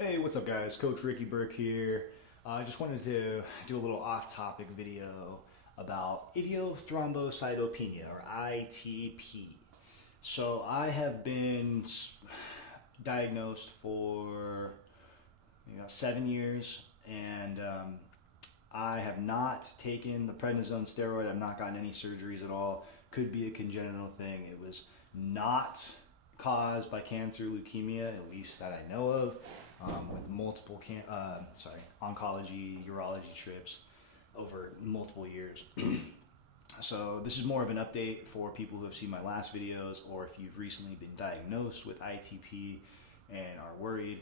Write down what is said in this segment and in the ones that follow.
Hey, what's up guys? Coach Ricky Burke here. I just wanted to do a little off-topic video about idiothrombocytopenia, or ITP. So I have been diagnosed for 7 years, and I have not taken the prednisone steroid. I've not gotten any surgeries at all. Could be a congenital thing. It was not caused by cancer, leukemia, at least that I know of, with multiple oncology, urology trips over multiple years. So this is more of an update for people who have seen my last videos, or if you've recently been diagnosed with ITP and are worried.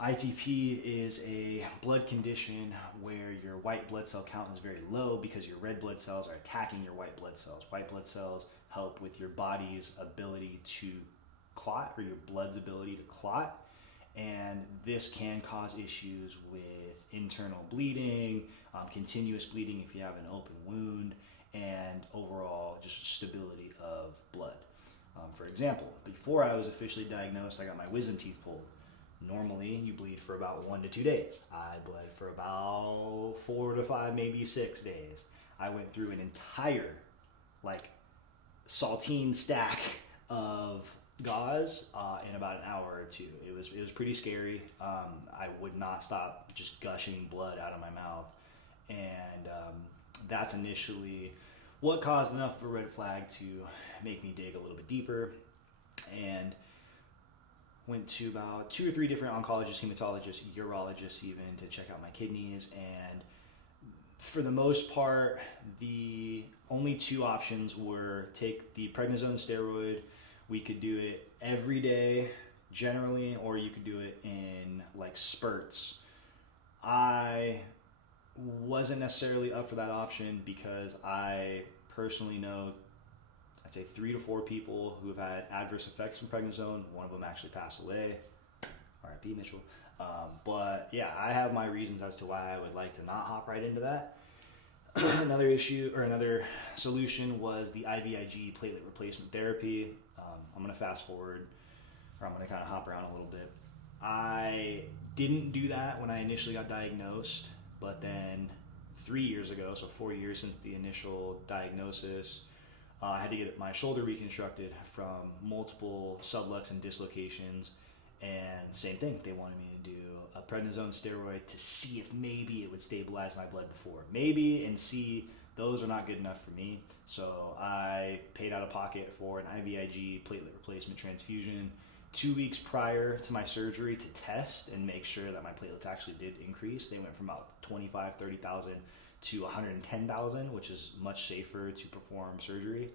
ITP is a blood condition where your white blood cell count is very low because your red blood cells are attacking your white blood cells. White blood cells help with your body's ability to clot, or your blood's ability to clot, and this can cause issues with internal bleeding, continuous bleeding if you have an open wound, and overall just stability of blood. For example, before I was officially diagnosed, I got my wisdom teeth pulled. Normally, you bleed for about 1 to 2 days. I bled for about 4 to 5, maybe 6 days. I went through an entire, saltine stack of gauze in about an hour or two. It was pretty scary. I would not stop just gushing blood out of my mouth, and that's initially what caused enough of a red flag to make me dig a little bit deeper, and went to about 2 or 3 different oncologists, hematologists, urologists even, to check out my kidneys. And for the most part, the only 2 options were take the prednisone steroid. We could do it every day generally, or you could do it in spurts. I wasn't necessarily up for that option because I personally know, I'd say 3 to 4 people who have had adverse effects from prednisone. One of them actually passed away. R.I.P. Mitchell. But yeah, I have my reasons as to why I would like to not hop right into that. Another solution was the IVIG platelet replacement therapy. I'm going to fast forward, or I'm going to kind of hop around a little bit. I didn't do that when I initially got diagnosed, but then 3 years ago, so 4 years since the initial diagnosis, I had to get my shoulder reconstructed from multiple sublux and dislocations, and same thing. They wanted me to do a prednisone steroid to see if maybe it would stabilize my blood before. Maybe, and see, those are not good enough for me. So I paid out of pocket for an IVIG platelet replacement transfusion 2 weeks prior to my surgery to test and make sure that my platelets actually did increase. They went from about 25, 30,000 to 110,000, which is much safer to perform surgery.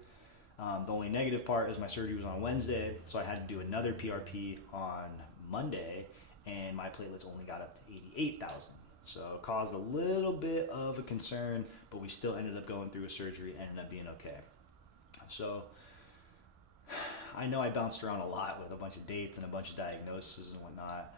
The only negative part is my surgery was on Wednesday, so I had to do another PRP on Monday, and my platelets only got up to 88,000. So it caused a little bit of a concern, but we still ended up going through a surgery and ended up being okay. So I know I bounced around a lot with a bunch of dates and a bunch of diagnoses and whatnot.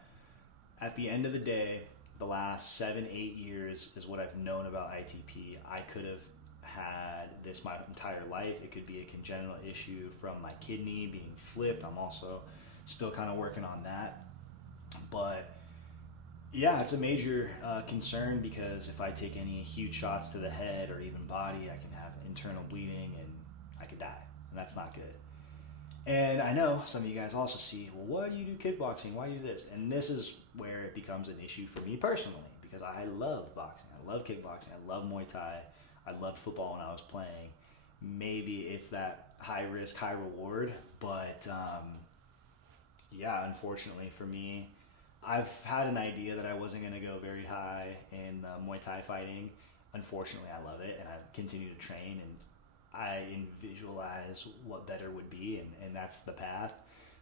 At the end of the day, the last 7-8 years is what I've known about ITP. I could have had this my entire life. It could be a congenital issue from my kidney being flipped. I'm also still kind of working on that. But yeah, it's a major concern, because if I take any huge shots to the head or even body, I can have internal bleeding and I could die. And that's not good. And I know some of you guys also see, well, why do you do kickboxing? Why do you do this? And this is where it becomes an issue for me personally, because I love boxing. I love kickboxing. I love Muay Thai. I loved football when I was playing. Maybe it's that high risk, high reward. But yeah, unfortunately for me, I've had an idea that I wasn't going to go very high in Muay Thai fighting. Unfortunately, I love it, and I continue to train, and I visualize what better would be, and that's the path.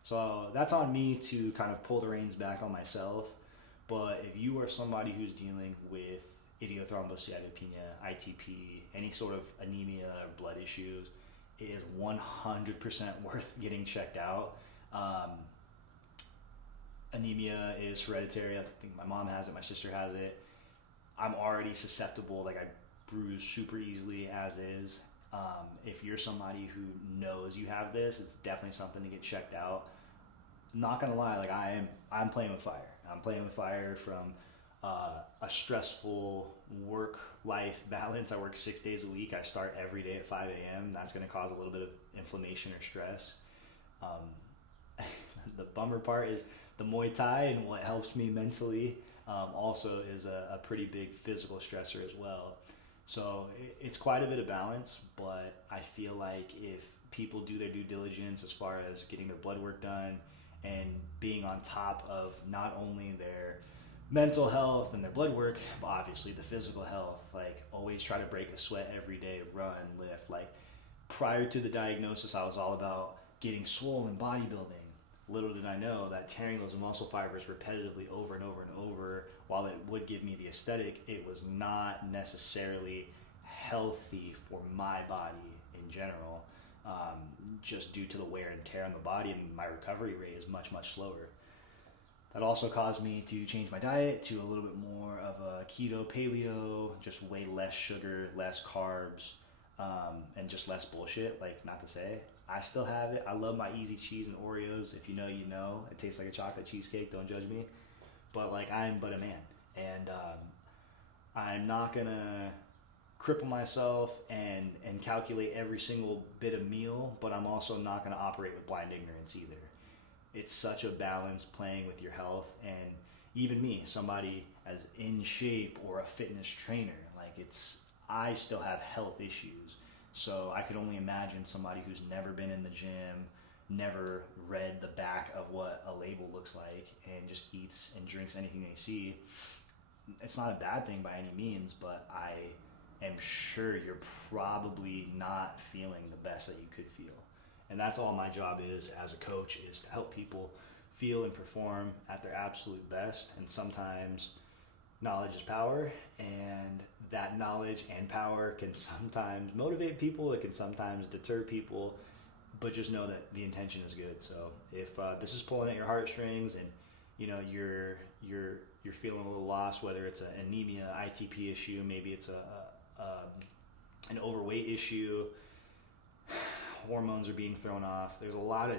So that's on me to kind of pull the reins back on myself. But if you are somebody who's dealing with idiothrombocytopenia, ITP, any sort of anemia or blood issues, it is 100% worth getting checked out. Anemia is hereditary. I think my mom has it, my sister has it. I'm already susceptible, I bruise super easily as is. If you're somebody who knows you have this, it's definitely something to get checked out. not gonna lie, like I'm playing with fire. I'm playing with fire from a stressful work life balance. I work 6 days a week. I start every day at 5 a.m. That's gonna cause a little bit of inflammation or stress. The bummer part is the Muay Thai and what helps me mentally also is a pretty big physical stressor as well. So it's quite a bit of balance, but I feel like if people do their due diligence as far as getting their blood work done and being on top of not only their mental health and their blood work, but obviously the physical health, like always try to break a sweat every day, run, lift. Like prior to the diagnosis, I was all about getting swollen, bodybuilding. Little did I know that tearing those muscle fibers repetitively over and over and over, while it would give me the aesthetic, it was not necessarily healthy for my body in general, just due to the wear and tear on the body, and my recovery rate is much, much slower. That also caused me to change my diet to a little bit more of a keto paleo, just way less sugar, less carbs, and just less bullshit. Like, not to say, I still have it. I love my easy cheese and Oreos. If you know, you know. It tastes like a chocolate cheesecake. Don't judge me. But like, I'm but a man, and I'm not gonna cripple myself and calculate every single bit of meal. But I'm also not gonna operate with blind ignorance either. It's such a balance playing with your health, and even me, somebody as in shape or a fitness trainer, like I still have health issues. So I could only imagine somebody who's never been in the gym, never read the back of what a label looks like, and just eats and drinks anything they see. It's not a bad thing by any means, but I am sure you're probably not feeling the best that you could feel. And that's all my job is as a coach, is to help people feel and perform at their absolute best. And sometimes knowledge is power, and that knowledge and power can sometimes motivate people, it can sometimes deter people, but just know that the intention is good. So if this is pulling at your heartstrings, and you know you're feeling a little lost, whether it's an anemia, ITP issue, maybe it's an overweight issue, hormones are being thrown off, there's a lot of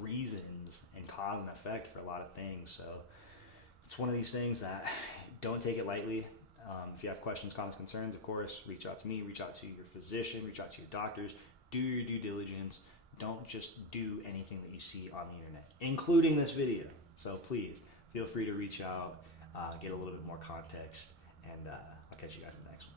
reasons and cause and effect for a lot of things. So it's one of these things that don't take it lightly. If you have questions, comments, concerns, of course, reach out to me, reach out to your physician, reach out to your doctors, do your due diligence. Don't just do anything that you see on the internet, including this video. So please feel free to reach out, get a little bit more context, and I'll catch you guys in the next one.